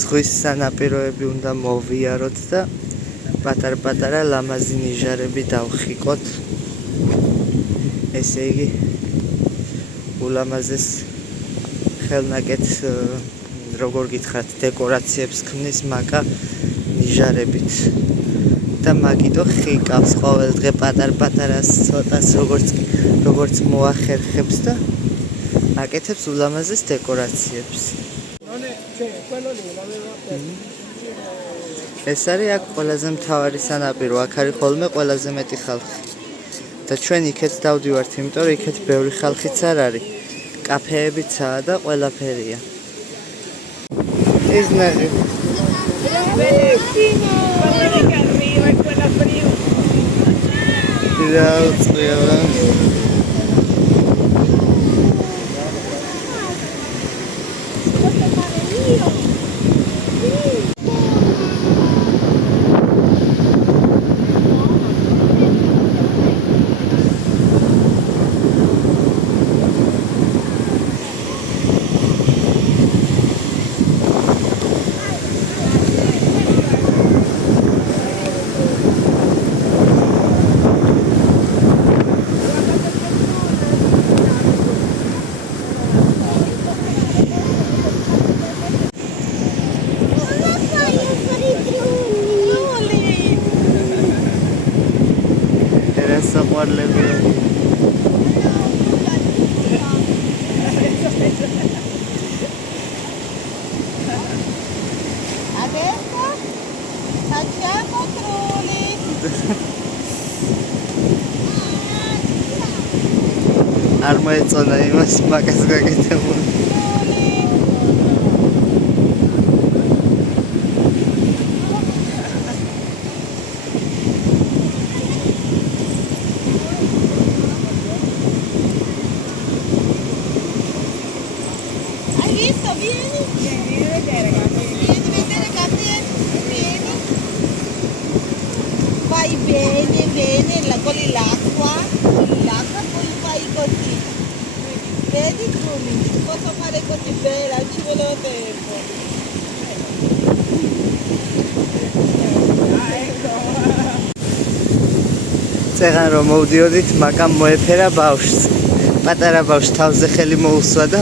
ზღვის სანაპიროები უნდა მოვიაროთ და პატარ-პატარა ლამაზი ნიჟარები დავხიკოთ. ესე იგი ულამაზეს ხელნაკეთს როგორ გითხრათ დეკორაციებს ქმნის მაკა ნიჟარებით და მაგიტო ხიკავს ყოველ დღე პატარ-პატარას ცოტას როგორც მოახერხებს და აკეთებს ულამაზეს დეკორაციებს. ეს არის აქ ყველაზე მთავარი სანაპირო, აქ არის ხოლმე ყველაზე მეტი ხალხი. და ჩვენ იქეთ დავდივართ, იმიტომ რომ იქეთ ბევრი ხალხიც არ არის. კაფეებიცაა და ყველაფერია. ეს ნახე. Adesso facciamo trulli. არ მოეწონა იმას მაგას გაკეთებული. Hai visto? Vieni. Vieni a vedere ragazzi. Vieni. Fai bene con l'acqua, poi fai così. Vedi Trulli? Posso fare così bella, ci vuole tempo. წეღან რომ მოვდიოდით, მაკამ მოეფერა ბავშვს. პატარა ბავშვს თავზე ხელი მოუსვა და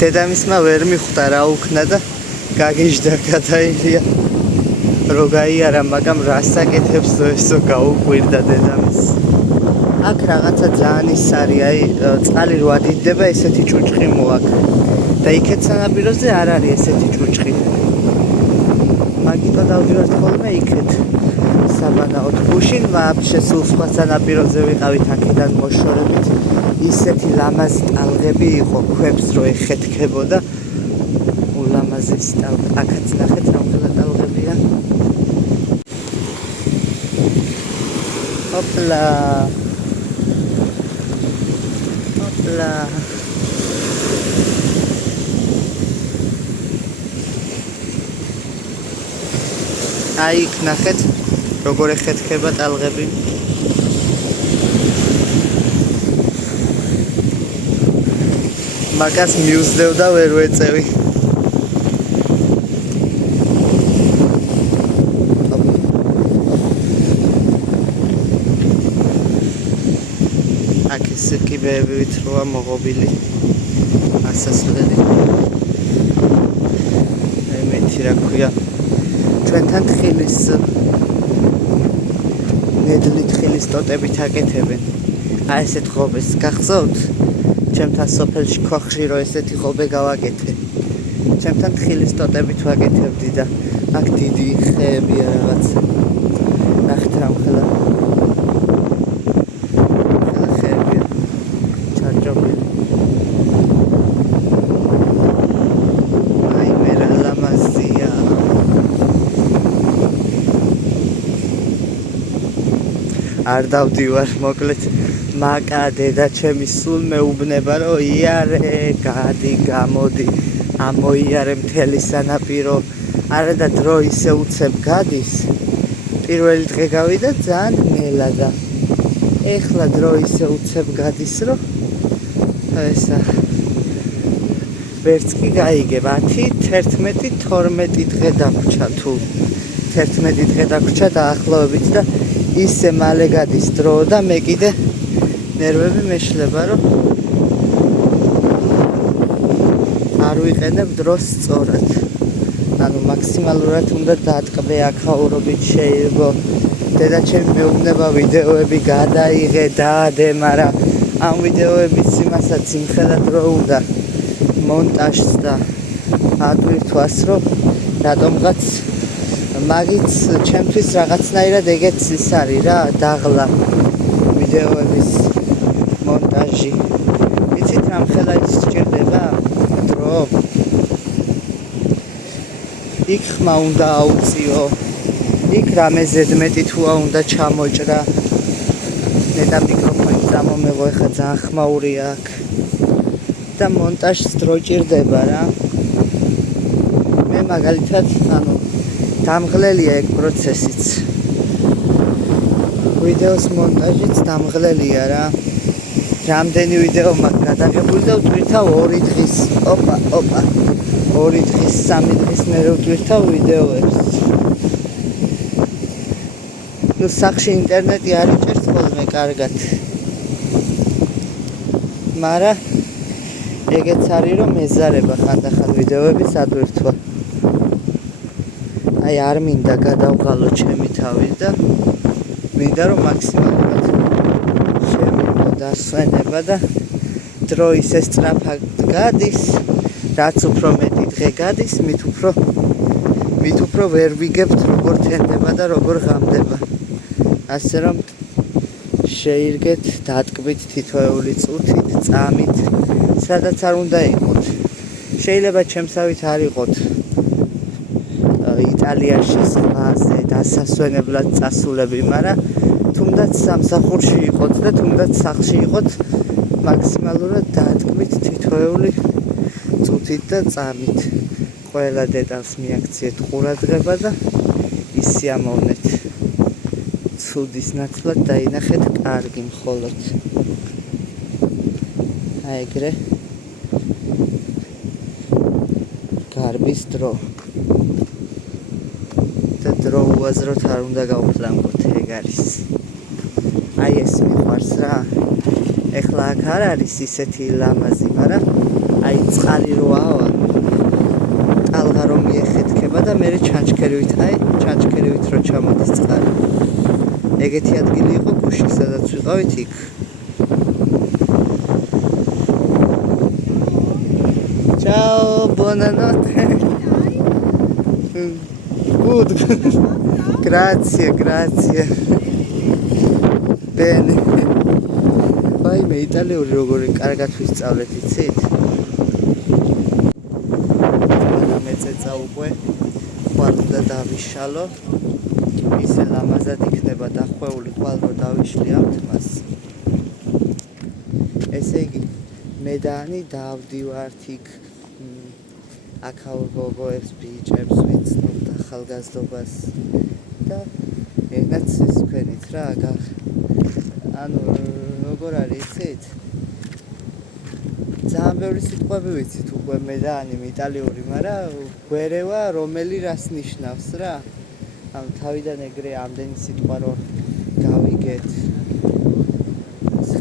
დედამისმა ვერ მიხვდა რა უქნა და გაგიჟდა გადაიღია. რო გაიარა მაგამ რას აკეთებს ესო გაუკვირდა დედამის. აქ რაღაცა ძალიან ის არის, აი წყალი რო ადიდება ესეთი ჭუჭყი მოაქვს. და იქეთ სანაპიროზე არ არის ესეთი ჭუჭყი. მაგიტო დავდივართ ხოლმე იქეთ. საბანაოდ გუშინ ვაფშე სულ სხვა სანაპიროზე ვიყავით აქედან მოშორებით. ისეთი ლამაზი ტალღები იყო, ქვებს რო ეხეთქებოდა. ულამაზესი ტალღები. აქაც ნახეთ რამდენი ტალღებია. Hopla. აი იქ ნახეთ როგორ ეხეთქება ტალღები. მაგას მიუძდევ და ვერ ვეწევი. აქ ეს კიბეებით როა მოღობილი ასასვლელი. აი მეტი რა ქვია. ჩვენთან თხილის ნედლი თხილის ტოტებით აკეთებენ. აი ესეთ ღობეს გახსოვთ? ჩემთან სოფელში ქოხში რო ესეთი ღობე გავაკეთე. ჩემთან თხილის ტოტებით ვაკეთებდი და აქ დიდი ხეებია რაღაცა. ნახეთ რა მხელა. ხეებია. ჩარჯობილი. აი მე რა ლამაზია. არ დავდივარ მოკლედ მაკა დედა ჩემი სულ მეუბნება რომ იარე გადი გამოდი ამოიარე მთელი სანაპირო არა და დრო ისე უცებ გადის პირველი დღე გავიდა ძალიან ნელა და ეხლა დრო ისე უცებ გადის რომ ესა ვერც კი გაიგებ 10, 11, 12 დღე დაგვრჩა თუ 11 დღე დაგვრჩა დაახლოებით და ისე მალე გადის დრო და მე კიდე ნერვები მეშლება რომ არ ვიყენებ დროს სწორად. ანუ მაქსიმალურად უნდა დატკბე აქაურობით შეიძლება დედაჩემი მეუბნება ვიდეოები გადაიღე დაადე, მაგრამ ამ ვიდეოების იმასაც იმხელა დრო უნდა მონტაჟს და ადვირთვას რომ რატომღაც მაგით ჩემთვის რაღაცნაირად ეგეც ის არის რა დაღლა ვიდეოების მონტაჟი. ვიცით რამხელა ის სჭირდება დრო იქ ხმა უნდა აუწიო იქ რამე ზედმეტი თუა უნდა ჩამოჭრა ნეტა მიკროფონი წამომეღო ეხა ძალიან ხმაურია აქ და მონტაჟს დრო ჭირდება რა მე მაგალითად ანუ დამღლელია ეგ პროცესიც ვიდეოს მონტაჟიც დამღლელია რა რამდენი ვიდეო მაქვს გადაღებული და ვტვირთავ 2 დღის ოპა 2 დღის 3 დღის მერე ვტვირთავ ვიდეოებს ნუ სახში ინტერნეტი არ იჭერს ხოლმე კარგად მაგრამ ეგეც არის რომ მეზარება ხანდახან ვიდეოების ადვირთვა აი არ მინდა გადავღალო ჩემი თავი და მინდა რომ მაქსიმალურად შემიძლია დასვენება და დრო ისე სწრაფად გადის რაც უფრო მეტი დღე გადის მით უფრო ვერ ვიგებთ როგორ თენდება და როგორ ღამდება ასე რომ შეირგეთ დატკბით თითოეული წუთით წამით სადაც არ უნდა იყოთ შეიძლება ჩემსავით არ იყოთ იტალიაში ზღვაზე დასასვენებლად წასულები, მაგრამ თუნდაც სამსახურში იყოთ და თუნდაც სახლში იყოთ მაქსიმალურად დაატკბით თითოეული წუთით და წამით. ყველა დეტალს მიაქციეთ ყურადღება და ისიამოვნეთ. ცუდის ნაცვლად დაინახეთ კარგი მხოლოდ. აი ეგრე გარბის დრო. დრო უაზროდ არ უნდა გავფლანგოთ, ეგ არის. აი ეს მიყვარს რა. ეხლა აქ არ არის ისეთი ლამაზი, მაგრამ აი წყალი როაა. ტალღა რომ მიეხეთქება და მე ჩანჩქერივით რო ჩამოდის წყალი. ეგეთი ადგილი იყო გუში, სადაც ვიყავით იქ. Ciao, buonanotte. Good. Grazie. Bene. Vai me იტალიური როგორი კარგად ვისწავლეთ, იცით? მეწეცა უკვე ხვალ უნდა დავიშალო. ისე ლამაზად იქნება დახვეული ხვალ რო დავიშლი ამ თმას. ესე იგი მე და ანი დავდივართ იქ აქაურ გოგოებს ბიჭებს ვიცნობთ ახალგაზრდობას და ეგაც ის თქვენით რა ანუ როგორ არის იცით ძალიან ბევრი სიტყვები ვიცით უკვე მე და ანი იტალიური მაგრამ გვერევა რომელი რას ნიშნავს რა ანუ თავიდან ეგრე ამდენი სიტყვა რო გავიგეთ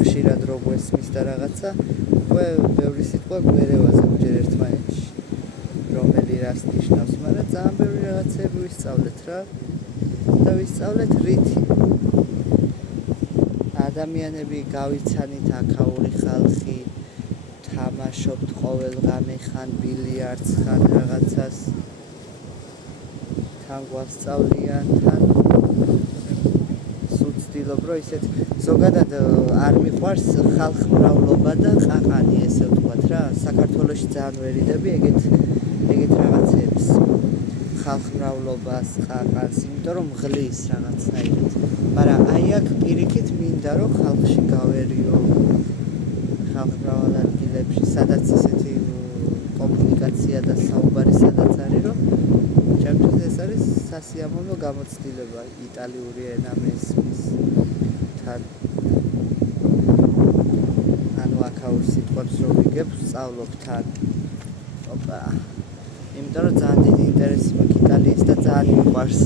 ხშირად რო გვესმის და რაღაცა უკვე ბევრი სიტყვა გვერევაზე ვჯერ ერთმანეთში რომელი რას ნიშნავს, მაგრამ ძალიან ბევრი რაღაცები ვისწავლეთ რა და ვისწავლეთ რითი. ადამიანები გავიცანით აქაური ხალხი, თამაშობთ ყოველღამე ხან ბილიარდს, ხან რაღაცას. თან გვასწავლიან, თან ვცდილობ რომ ისეთ ზოგადად არ მიყვარს ხალხმრავლობა და ყაყანი ესე ვთქვათ რა. საქართველოში ძალიან ვერ იდები ეგეთ რაღაცებს ხალხმრავლობას, ყაყანს, იმიტომ რომ ღლის რაღაცნაირად. მაგრამ აი აქ პირიქით მინდა რომ ხალხში გავერიო ხალხმრავალ ადგილებში, სადაც ისეთი კომუნიკაცია და საუბარი სადაც არის, რომ ჩემთვის ეს არის სასიამოვნო გამოცდილება იტალიური ენა მესმის თან. ანუ აქაურ სიტყვებს რო ვიგებ, ვსწავლობ თან. ოპა. იმიტომ რომ ძალიან დიდი ინტერესი მაქვს იტალიის და ძალიან მიყვარს.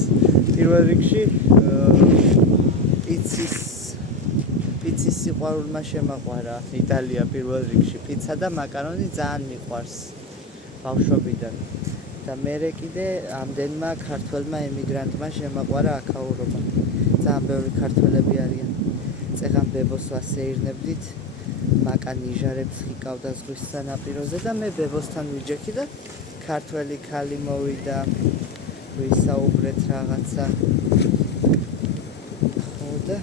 პირველ რიგში პიცის სიყვარულმა შემაყვარა იტალია პირველ რიგში. პიცა და მაკარონი ძალიან მიყვარს ბავშვობიდან. და მერე კიდე ამდენმა ქართველმა ემიგრანტმა შემაყვარა აქაურობა. ძალიან ბევრი ქართველები არიან. წეგან ბებოს ვასეირნებდით. მაკა ნიჟარებს ჰიკავდა ზღვის სანაპიროზე და მე ბებოსთან ვიჯექი და ქართველი ქალი მოვიდა ვისაუბრეთ რაღაცა. ხო და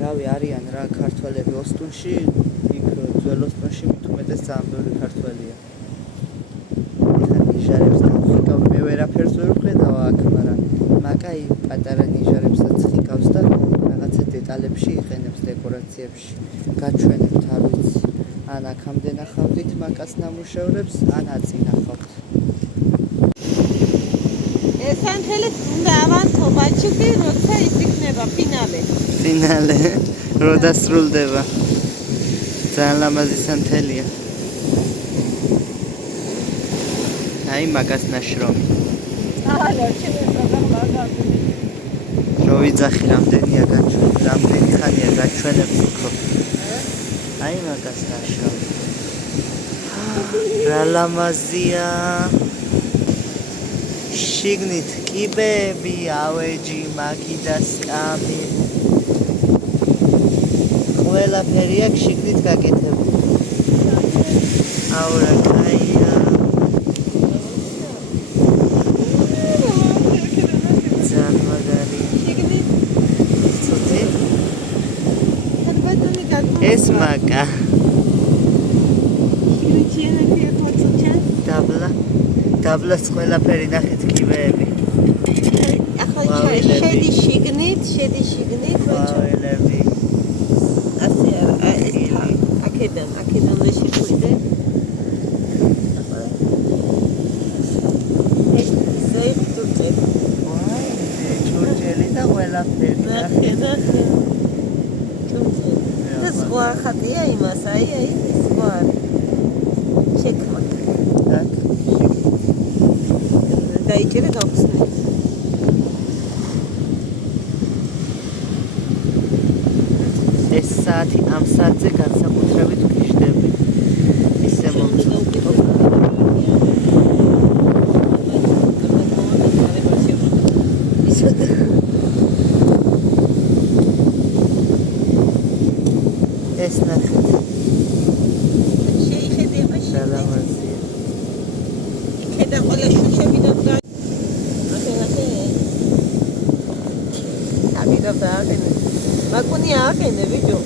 რავი არიან რა ქართველები ოსტუნში, იქ ძველ ოსტუნში მით უმეტეს ძალიან ბევრი ქართველია. ნიჟარებს დავხიკავ, მე ვერაფერს ვერ ვხედავ აქ, მაგრამ მაკა იმ პატარა ნიჟარებსაც ხიკავს და რაღაცა დეტალებში იყენებს დეკორაციებში. გაჩვენებთ არ ვიცი. ან აქამდე ნახავდით მაკას ნამუშევრებს, ან აწინახავთ. ეს ანთელი უნდა ავანთო ბაჩიკი, როცა ის იქნება ფინალე. ფინალე რო დასრულდება. ძალიან ლამაზი სანთელია. აი მაგას ნაშრომი. აჰა, შეიძლება რო ვიძახი რამდენია გაჩვენე, რამდენი ხანია გაჩვენებს უფრო. აი მაგას ნაშრომი. რა ლამაზია. შიგნით კიბეები, ავეჯი, მაგი და სკამი. ყველაფერი აქ შიგნით გაკეთებული. აურა კაია. ძალიან მაგარი. ცოტი. ეს მაკა. დაბლას ყველაფერი ნახეთ კიბეები. ახლა შედი შიგნით, ვალები. ასე არა, აქედან ვერ შეხვიდე. ეს ზეიმტურტები. ვაი, ჯურჯელი და ყველაფერი. ნახე. და სხვა ხატია იმას, აი, სხვა შექმნა. აქ დაიჭერე გავხსნე. ეს საათი ამ საათზე განსაკუთრებით ვგიშდები. ისე ეს ნახეთ. შეიძლება რა ლამაზია. იქედა ყველა შუშები და ნახე. დააგენე. მაკუნია აგენე ბიჭო.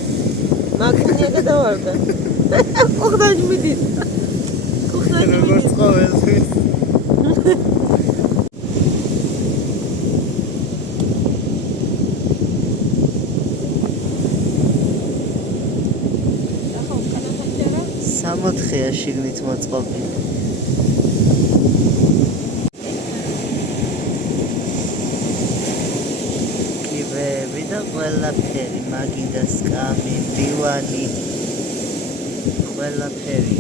მაკუნია გადავარდა. კუხდაჯ მიდის. როგორც ყოველთვის. სამოთხეა შიგნით მოწყობილი. კიბეები და ყველაფერი, მაგი და სკამი, დივანი, ყველაფერი.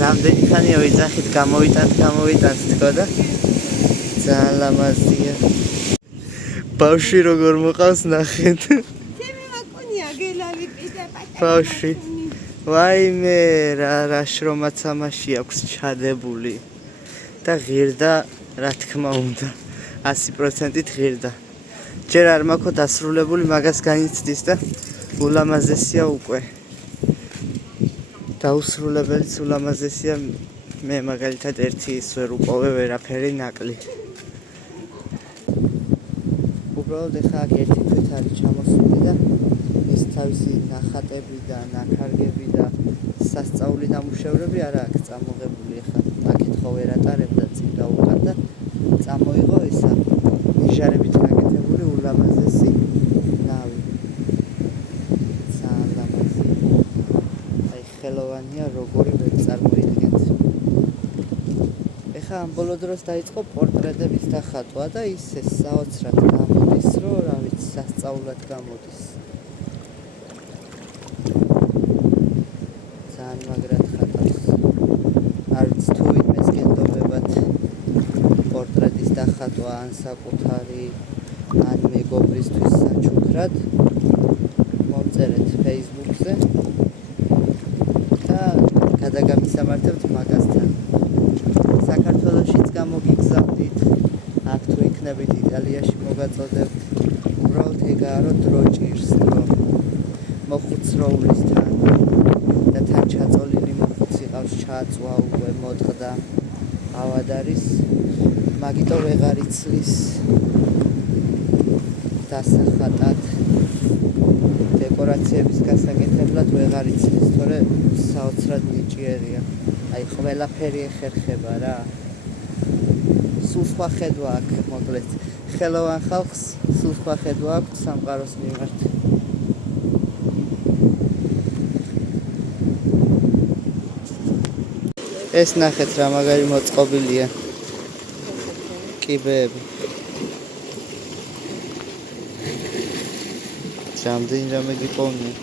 რამდენი ხანია ვიძახით, გამოვიტანთ თქო და ძალიან ლამაზია. ბავშვი როგორ მოყავს ნახეთ. ჩემი მაკუნია გელალი პიდა პატარა. ბავშვი. ვაიმე რა შრომაც ამაში აქვს ჩადებული. და ღირდა, რა თქმა უნდა, 100%-ით ღირდა. ჯერ არ მაქვს დასრულებული, მაგას განიცდის და ულამაზესია უკვე. დაუსრულებელიც ულამაზესია. მე მაგალითად ერთი ის ვერ უყოვე ვერაფერი ნაკლი. უბრალოდ ეხლა აქ ერთი თვით არის ჩამოსული და ის თავისი ნახატები და ნაქარგები და სასწაული ნამუშევრები არა აქ წამოღებული. ეხლა აქეთ ხო ვერ ატარებდა წინ და უკან და წამოიღო ისა ნიჟარებით გაკეთებული ულამაზესი ნავი. ძალიან ლამაზი. აი ხელოვანია როგორი ვერ წარმოიდგენთ. ეხა ამ ბოლო დროს დაიწყო პორტრეტების დახატვა და ისე საოცრად გამოდის, რომ რა ვიცი, სასწაულად გამოდის. ძალიან მაგრად ხატავს. არ ვიცი თუ ვინმეს გენდობებათ პორტრეტის დახატვა ან საკუთარი ან მეგობრისთვის საჩუქრად მომწერეთ Facebook-ზე და გადაგამისამართებთ მაგასთან. საქართველოშიც გამოგიგზავნით, აქ თუ იქნებით იტალიაში მოგაწოდებთ. უბრალოდ ეგაა, რომ დრო ჭირს, დრო მოხუცროვლისთან და თან ჩაწოლილი მოხუცი ყავს, ჩააწვა უკვე მოდყდა, ავად არის, მაგიტო ვეღარ იცლის დასახატად დეკორაციების გასაკეთებლად ვეღარ იცლის, თორე საოცრად ნიჭიერია. აი ყველაფერი ეხერხება რა. სულ სხვა ხედვა აქვს, მოკლედ. ხელოვან ხალხს სულ სხვა ხედვა აქვს სამყაროს მიმართ. ეს ნახეთ რა მაგარი მოწყობილია. კიბეები. რამდენი რამე გიპოვნია.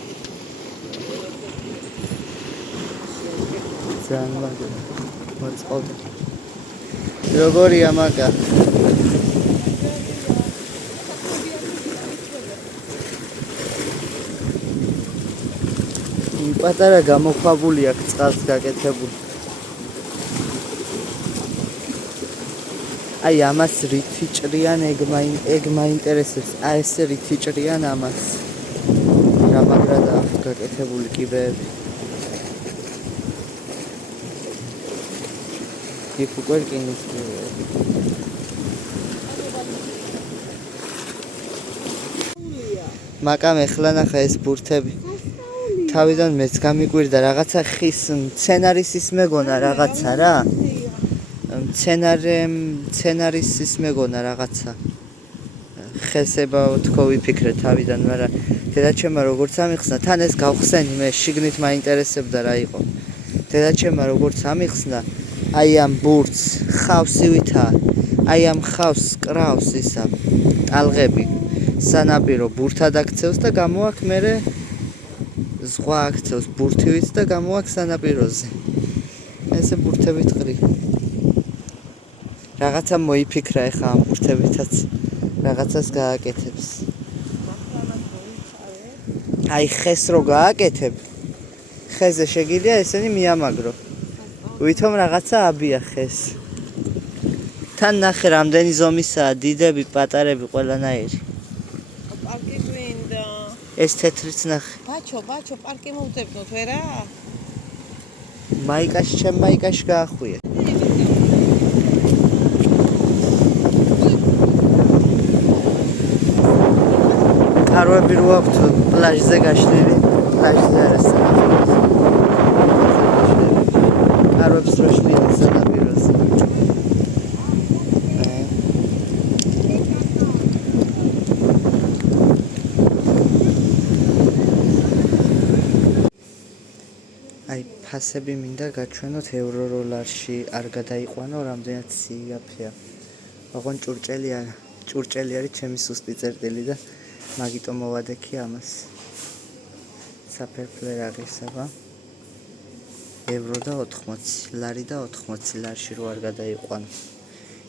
ძალიან მაგარი მოწყობი. როგორია მაგა? პატარა გამოქვაბული აქვს წყალს გაკეთებული. აი ამას რითი ჭრიან ეგ მაინტერესებს. აი ეს რითი ჭრიან ამას. რა მაგრადაა გაკეთებული კიბეები. იქ უკვე რკინის კიბეები. მაკამ ეხლა ნახა ეს ბურთები. თავიდან მეც გამიკვირდა რაღაცა ხის მცენარის ის მეგონა რაღაცა რა. მცენარის ის მეგონა რაღაცა. ხესება თქო ვიფიქრე თავიდან, მაგრამ დედაჩემმა როგორც ამიხსნა, თან ეს გავხსენი მე შიგნით მაინტერესებდა რა იყო. დედაჩემმა როგორც ამიხსნა, აი ამ ბურთს ხავსივითა, აი ამ ხავს კრავს ისა ტალღები. სანაპირო ბურთად აქცევს და გამოაქვს მერე ზღვა აქცევს ბურთივით და გამოაქვს სანაპიროზე. ესე ბურთებით ყრი. რაღაცა მოიფიქრა ეხა ამ ბურთებითაც. რაღაცას გააკეთებს. აი ხეს რო გააკეთებ, ხეზე შეგიძლია ესენი მიამაგრო. ვითომ რაღაცა აბია ხეს. თან ნახე რამდენი ზომისაა, დიდები, პატარები, ყველანაირი. პარკი გვინდა. ეს თეთრიც ნახე. ბაჩო, პარკი მოვდებნოთ, ვერა? მაიკაში, ჩემ მაიკაში გაახვიე. კარვები რო აქვთ პლაჟზე გაშლილი, პლაჟზე არის სანაპიროზე. კარვებს რო შლიან სანაპიროზე. აი ფასები მინდა გაჩვენოთ ევროროლარში არ გადაიყვანო, რამდენად სიაფია. ოღონ ჭურჭელი არის ჩემი სუსტი წერტილი და მაგიტო მოვადექი ამას. საფერფლე რაღისება. ევრო და 80, ლარი და 80 ლარში რო არ გადაიყვანო.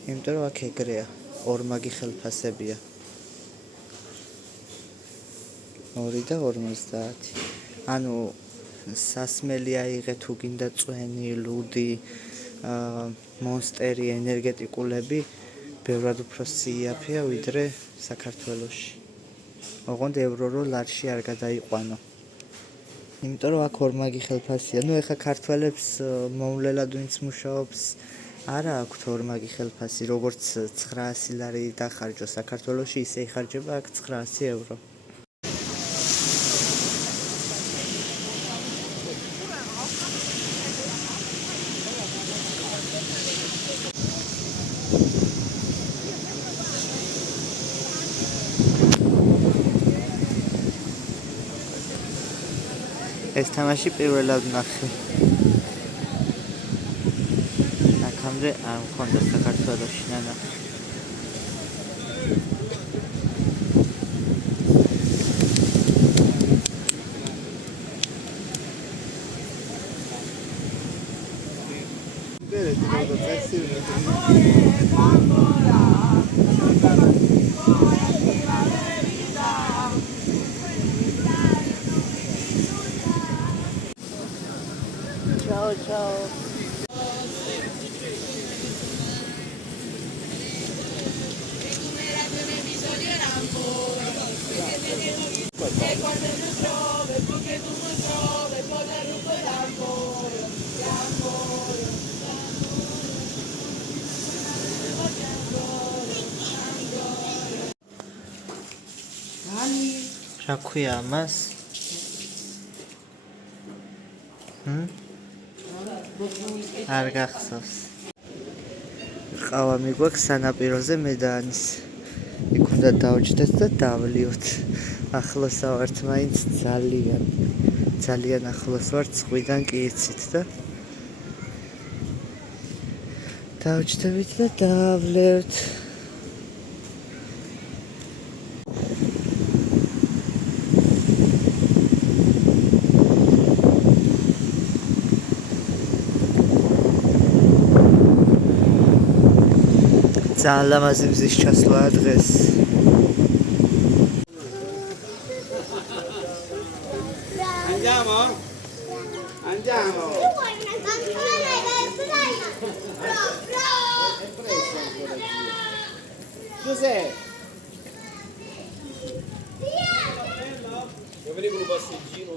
იმიტომ რომ აქ ეგრეა, ორმაგი ხელფასებია. 2 და 50. ანუ სასმელი აიღე თუ გინდა წვენი, ლუდი, მონსტერი, ენერგეტიკულები ბევრად უფრო სიაფია ვიდრე საქართველოში. ოღონდ ევრო რო ლარში არ გადაიყვანო. იმიტომ რომ აქ ორმაგი ხელფასია. ნუ ეხა ქართველებს მოვლელად ვინც მუშაობს არა აქვთ ორმაგი ხელფასი, როგორც 900 ლარი დახარჯო საქართველოში, ისე იხარჯება აქ 900 ევრო. ეს თამაში პირველად ნახე. აქ დღემდე არ მქონდა საქართველოში ნანახი. Ciao, ciao. რა ქვია ამას? არ გახსოვს. ყავა მიგვაქვს სანაპიროზე მედანის. იქ უნდა დავჯდეთ და დავლიოთ. ახლოს ვართ მაინც ძალიან ახლოს ვართ ზღვიდან კი იცით და დავჯდებით და დავლევთ. ძალიან ლამაზი მზის ჩასვლაა დღეს. Andiamo. Cos'è? Io venivo un passeggino.